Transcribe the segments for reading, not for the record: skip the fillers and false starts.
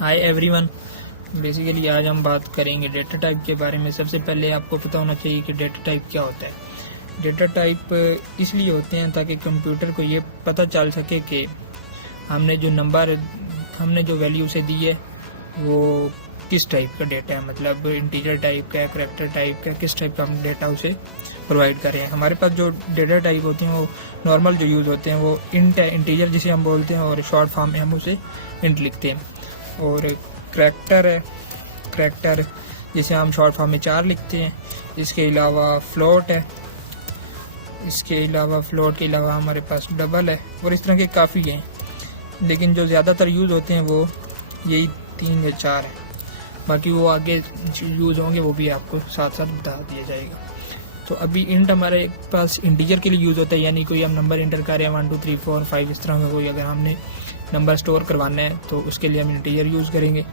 Hi everyone. Basically आज हम बात करेंगे डेटा टाइप के बारे में। सबसे पहले आपको पता होना चाहिए कि डेटा टाइप क्या होता है। डेटा टाइप इसलिए होते हैं ताकि कंप्यूटर को ये पता चल सके कि हमने जो वैल्यू उसे दी है वो किस टाइप का डेटा है, मतलब इंटीजर टाइप का, करैक्टर टाइप का, किस टाइप का हम डेटा उसे प्रोवाइड कर रहे हैं। हमारे पास जो डेटा टाइप होते हैं वो नॉर्मल जो यूज़ होते हैं वो इंट है, इंटीजर जिसे हम बोलते हैं, और शॉर्ट फॉर्म में हम उसे इंट लिखते हैं। और करैक्टर है, करैक्टर जिसे हम शॉर्ट फॉर्म में 4 लिखते हैं। इसके अलावा फ्लोट है, इसके अलावा फ्लोट के अलावा हमारे पास डबल है, और इस तरह के काफ़ी हैं, लेकिन जो ज़्यादातर यूज़ होते हैं वो यही 3 या 4 है। बाकी वो आगे यूज़ होंगे, वो भी आपको साथ साथ बता दिया जाएगा। तो अभी इंट हमारे पास इंटीजर के लिए यूज़ होता है, यानी कोई हम नंबर इंटर कर रहे हैं 1 2 3 4 5 इस तरह का कोई अगर हमने नंबर स्टोर करवाना है तो उसके लिए हम इंटीजर यूज़ करेंगे।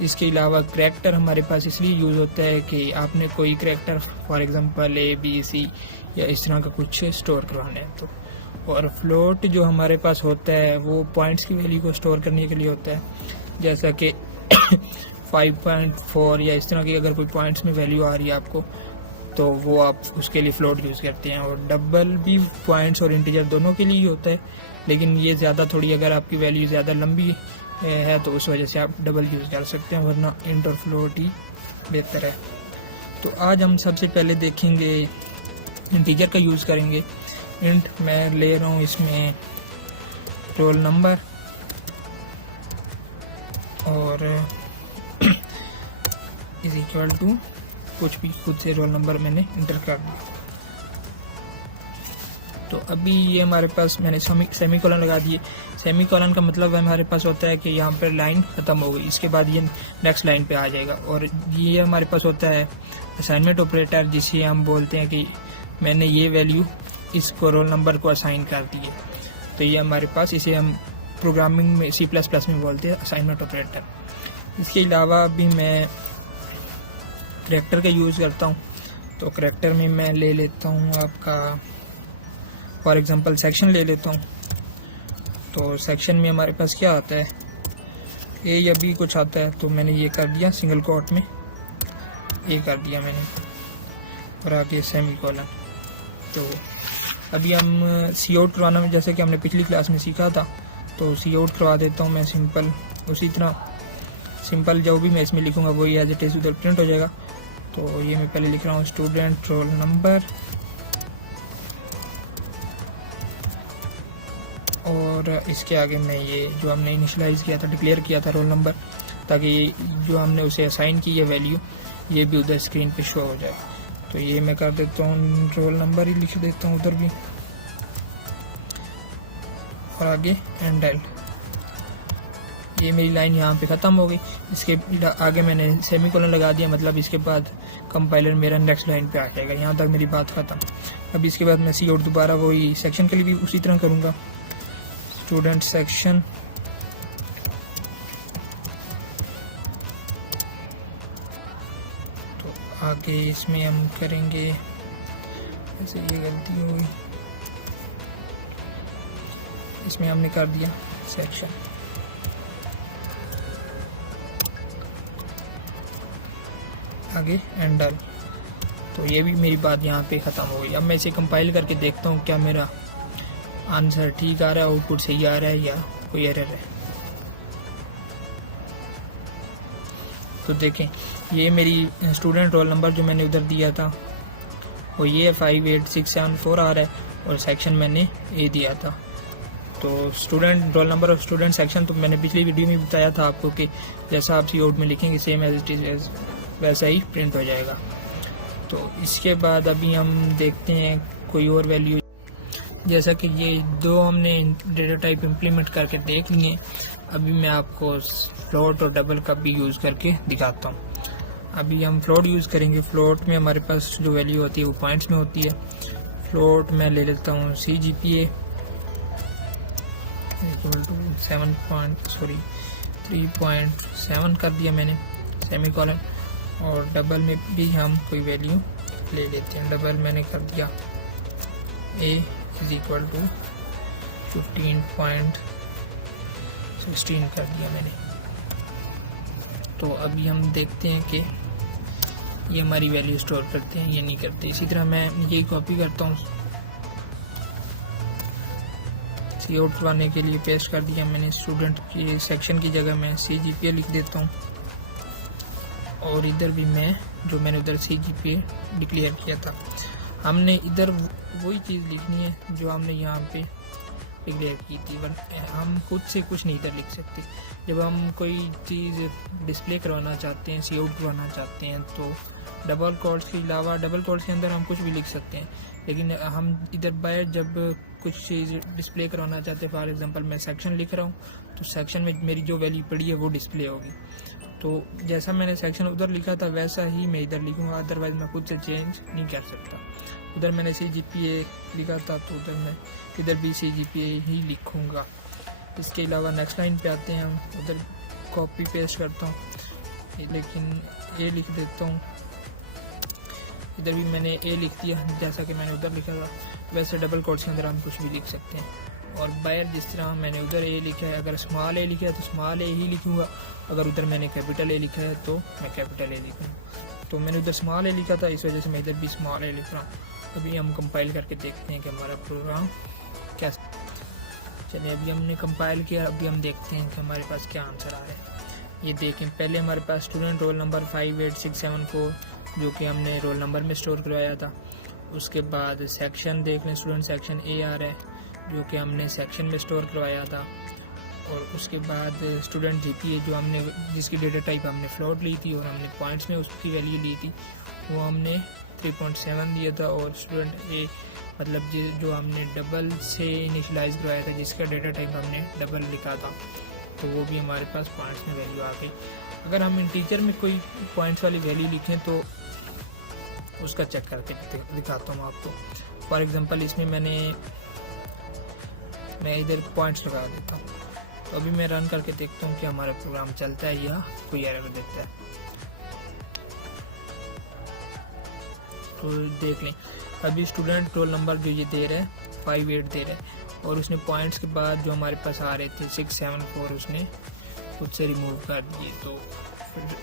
इसके अलावा करैक्टर हमारे पास इसलिए यूज़ होता है कि आपने कोई करैक्टर फॉर एग्जांपल ABC या इस तरह का कुछ स्टोर करवाना है तो। और फ्लोट जो हमारे पास होता है वो पॉइंट्स की वैल्यू को स्टोर करने के लिए होता है, जैसा कि 5.4 या इस तरह की अगर कोई पॉइंट्स में वैल्यू आ रही है आपको तो वो आप उसके लिए फ्लोट यूज़ करते हैं। और डबल भी पॉइंट्स और इंटीजर दोनों के लिए ही होता है, लेकिन ये ज़्यादा थोड़ी अगर आपकी वैल्यू ज़्यादा लंबी है तो उस वजह से आप डबल यूज़ कर सकते हैं, वरना इंट और फ्लोट ही बेहतर है। तो आज हम सबसे पहले देखेंगे इंटीजर का यूज़ करेंगे। इंट मैं ले रहा हूँ इसमें रोल नंबर, और इज इक्वल टू कुछ भी खुद से रोल नंबर मैंने इंटर कर दिया। तो अभी ये हमारे पास मैंने सेमीकोलन लगा दिए। सेमीकोलन का मतलब हमारे पास होता है कि यहाँ पर लाइन ख़त्म हो गई, इसके बाद ये नेक्स्ट लाइन पे आ जाएगा। और ये हमारे पास होता है असाइनमेंट ऑपरेटर, जिसे हम बोलते हैं कि मैंने ये वैल्यू इसको रोल नंबर को असाइन कर दी है। तो ये हमारे पास, इसे हम प्रोग्रामिंग में C++ में बोलते हैं असाइनमेंट ऑपरेटर। इसके अलावा भी मैं करैक्टर का यूज़ करता हूँ। तो करैक्टर में मैं ले लेता हूँ आपका फॉर एग्जांपल सेक्शन ले लेता हूँ। तो सेक्शन में हमारे पास क्या आता है, ए या बी कुछ आता है, तो मैंने ये कर दिया सिंगल कोट में, ए कर दिया मैंने, और आगे सेमीकोलन। तो अभी हम सी आउट करवाना में, जैसे कि हमने पिछली क्लास में सीखा था, तो सी आउट करवा देता हूँ मैं सिंपल। उसी तरह सिंपल जो भी मैं इसमें लिखूँगा वही एज इट इज़ उधर प्रिंट हो जाएगा। तो ये मैं पहले लिख रहा हूँ स्टूडेंट रोल नंबर, और इसके आगे मैं ये जो हमने इनिशियलाइज़ किया था, डिक्लेयर किया था रोल नंबर, ताकि जो हमने उसे असाइन की है वैल्यू ये भी उधर स्क्रीन पे शो हो जाए। तो ये मैं कर देता हूँ रोल नंबर ही लिख देता हूँ उधर भी, और आगे एंड। ये मेरी लाइन यहाँ पे ख़त्म हो गई। इसके आगे मैंने सेमीकोलन लगा दिया, मतलब इसके बाद कंपाइलर मेरा नेक्स्ट लाइन पे आ जाएगा। यहाँ तक मेरी बात ख़त्म। अब इसके बाद मैं सी आउट दोबारा वही सेक्शन के लिए भी उसी तरह करूँगा, स्टूडेंट सेक्शन, तो आगे इसमें हम करेंगे ऐसे, ये गलती हो गई, इसमें हमने कर दिया सेक्शन, आगे एंडल। तो ये भी मेरी बात यहाँ पे ख़त्म हो गई। अब मैं इसे कंपाइल करके देखता हूँ क्या मेरा आंसर ठीक आ रहा है, आउटपुट सही आ रहा है या कोई एरर है। तो देखें, ये मेरी स्टूडेंट रोल नंबर जो मैंने उधर दिया था वो ये 58674 आ रहा है, और सेक्शन मैंने ए दिया था। तो स्टूडेंट रोल नंबर और स्टूडेंट सेक्शन तो मैंने पिछली वीडियो में बताया था आपको कि जैसा आप सी आउट में लिखेंगे सेम एज इट इज़ वैसा ही प्रिंट हो जाएगा। तो इसके बाद अभी हम देखते हैं कोई और वैल्यू, जैसा कि ये दो हमने डेटा टाइप इम्प्लीमेंट करके देख लिए। अभी मैं आपको फ्लोट और डबल का भी यूज़ करके दिखाता हूँ। अभी हम फ्लोट यूज़ करेंगे। फ्लोट में हमारे पास जो वैल्यू होती है वो पॉइंट्स में होती है। फ्लोट में ले लेता हूँ CGPA इक्वल टू 3.7 कर दिया मैंने सेमीकोलन। और डबल में भी हम कोई वैल्यू ले लेते हैं। डबल मैंने कर दिया A इज इक्वल टू 15.16 कर दिया मैंने। तो अभी हम देखते हैं कि ये हमारी वैल्यू स्टोर करते हैं या नहीं करते। इसी तरह मैं यही कॉपी करता हूँ, सी आउट करवाने के लिए पेस्ट कर दिया मैंने। स्टूडेंट की सेक्शन की जगह मैं CGPA लिख देता हूँ, और इधर भी मैं जो मैंने उधर CGPA डिक्लेयर किया था, हमने इधर वही चीज़ लिखनी है जो हमने यहाँ पे डिक्लेयर की थी। हम खुद से कुछ नहीं इधर लिख सकते। जब हम कोई चीज़ डिस्प्ले करवाना चाहते हैं, सी आउट करवाना चाहते हैं, तो डबल कोट्स के अलावा डबल कोट्स के अंदर हम कुछ भी लिख सकते हैं, लेकिन हम इधर बाहर जब कुछ चीज़ डिस्प्ले करवाना चाहते हैं, फॉर एग्जांपल मैं सेक्शन लिख रहा हूँ, तो सेक्शन में मेरी जो वैल्यू पड़ी है वो डिस्प्ले होगी। तो जैसा मैंने सेक्शन उधर लिखा था वैसा ही मैं इधर लिखूँगा, अदरवाइज़ मैं खुद से चेंज नहीं कर सकता। उधर मैंने CGPA लिखा था, तो उधर मैं इधर भी CGPA ही लिखूँगा। इसके अलावा नेक्स्ट लाइन पे आते हैं हम, उधर कॉपी पेस्ट करता हूँ, लेकिन ए लिख देता हूँ। इधर भी मैंने ए लिख दिया, जैसा कि मैंने उधर लिखा था वैसे डबल कोट्स के अंदर हम कुछ भी लिख सकते हैं। और बाहर जिस तरह मैंने उधर ए लिखा है, अगर स्मॉल ए लिखा है तो स्मॉल ए ही लिखूँगा, अगर उधर मैंने कैपिटल ए लिखा है तो मैं कैपिटल ए लिखूँगा। तो मैंने उधर स्मॉल ए लिखा था, इस वजह से मैं इधर भी स्मॉल ए लिख रहा हूँ। अभी हम कंपाइल करके देखते हैं कि हमारा प्रोग्राम कैसा। चलिए अभी हमने कंपाइल किया, अभी हम देखते हैं कि हमारे पास क्या आंसर आ रहा है। ये देखें, पहले हमारे पास स्टूडेंट रोल नंबर 58674 जो कि हमने रोल नंबर में स्टोर करवाया था। उसके बाद सेक्शन देख लें, स्टूडेंट सेक्शन ए आ रहा है जो कि हमने सेक्शन में स्टोर करवाया था। और उसके बाद स्टूडेंट GPA जो हमने जिसकी डेटा टाइप हमने फ्लोट ली थी और हमने पॉइंट्स में उसकी वैल्यू ली थी, वो हमने 3.7 दिया था। और स्टूडेंट ए मतलब जो हमने डबल से इनिशलाइज करवाया था, जिसका डेटा टाइप हमने डबल लिखा था, तो वो भी हमारे पास पॉइंट्स में वैल्यू आ गई। अगर हम इंटीजर में कोई पॉइंट्स वाली वैल्यू लिखें तो उसका चेक करके दिखाता हूँ आपको। फॉर एग्जांपल इसमें मैं इधर पॉइंट्स लगा देता हूँ। तो अभी मैं रन करके देखता हूँ कि हमारा प्रोग्राम चलता है या कोई एरर देता है। तो देख लें, अभी स्टूडेंट रोल नंबर जो ये दे रहा है 58 दे रहा है, और उसने पॉइंट्स के बाद जो हमारे पास आ रहे थे 674 उसने खुद से रिमूव कर दिए। तो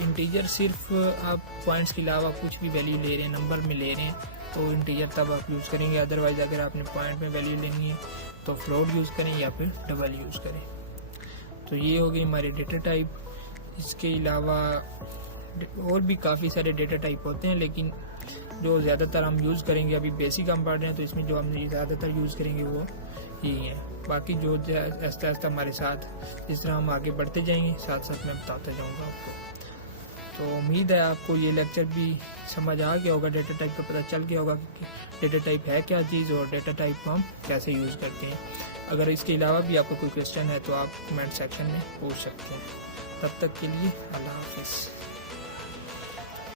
इंटीजर सिर्फ आप पॉइंट्स के अलावा कुछ भी वैल्यू ले रहे हैं, नंबर में ले रहे हैं, तो इंटीजर तब आप यूज़ करेंगे। अदरवाइज़ अगर आपने पॉइंट में वैल्यू लेनी है तो फ्लोट यूज़ करें या फिर डबल यूज़ करें। तो ये हो गई हमारी डेटा टाइप। इसके अलावा और भी काफ़ी सारे डेटा टाइप होते हैं, लेकिन जो ज़्यादातर हम यूज़ करेंगे, अभी बेसिक हम पढ़ रहे हैं तो इसमें जो हम ज़्यादातर यूज़ करेंगे वो यही है। बाकी जो आहिस्ता आहिस्ता हमारे साथ जिस तरह हम आगे बढ़ते जाएंगे, साथ साथ मैं बताता जाऊँगा आपको। तो उम्मीद है आपको ये लेक्चर भी समझ आ गया होगा, डेटा टाइप का पता चल गया होगा कि डेटा टाइप है क्या चीज़ और डेटा टाइप को हम कैसे यूज़ करते हैं। अगर इसके अलावा भी आपको कोई क्वेश्चन है तो आप कमेंट सेक्शन में पूछ सकते हैं। तब तक के लिए अल्लाह हाफिज़।